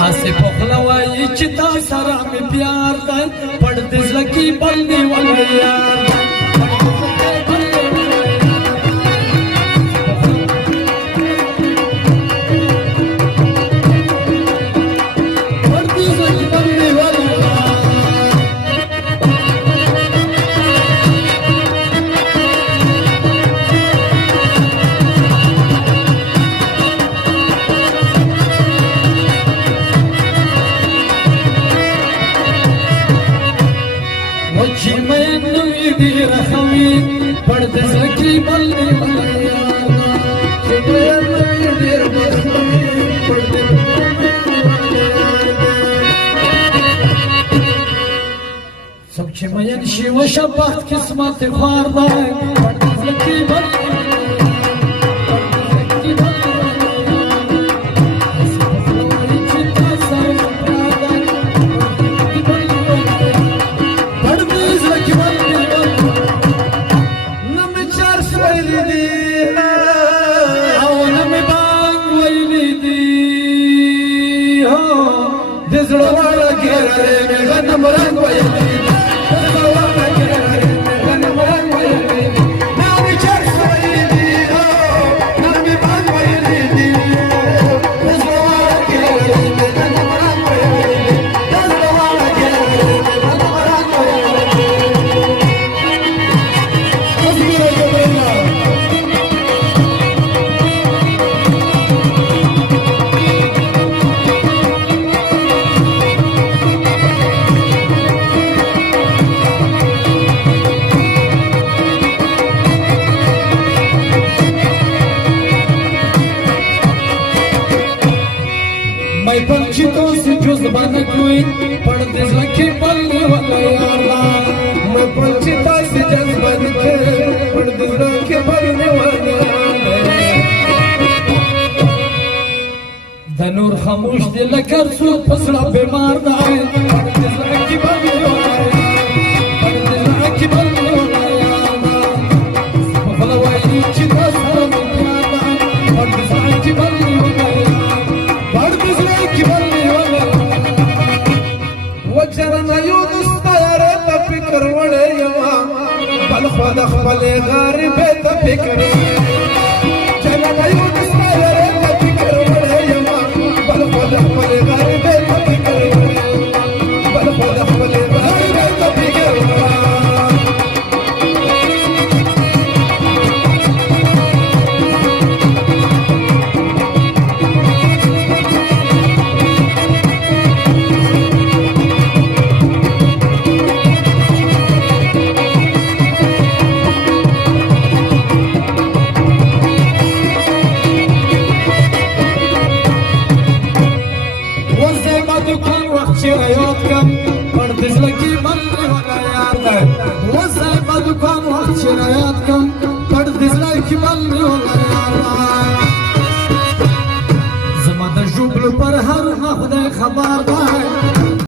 हंसे पखलवाई चिता सारा में प्यार दे पढ़ दिल की बलने वाला यार पढ़ते सकी बल्ले सबसे मयन शिव शब्द किस्मत खारदा पढ़ते सकी बल्ले पंछियों से जुज़्बान कोई पढ़ते सके बल्ले वाला यारा मैं पंछियों से जुज़्बान के पढ़ते सके बल्ले वाला धनुर खामोश दिल कर सो फसला बीमार दाए पढ़ते सके बल्ले वाला पढ़ते सके बल्ले वाला यारा फलवाई चिता सारा में प्यारा पढ़ते सके बल्ले वाला خدا خپل غریب ته فکر چلا وایو دستاره ته فکر وړه یما بل خدا خپل غریب ته فکر بل خدا خپل غریب ته فکر زما د جوبل پر هر خدای خبر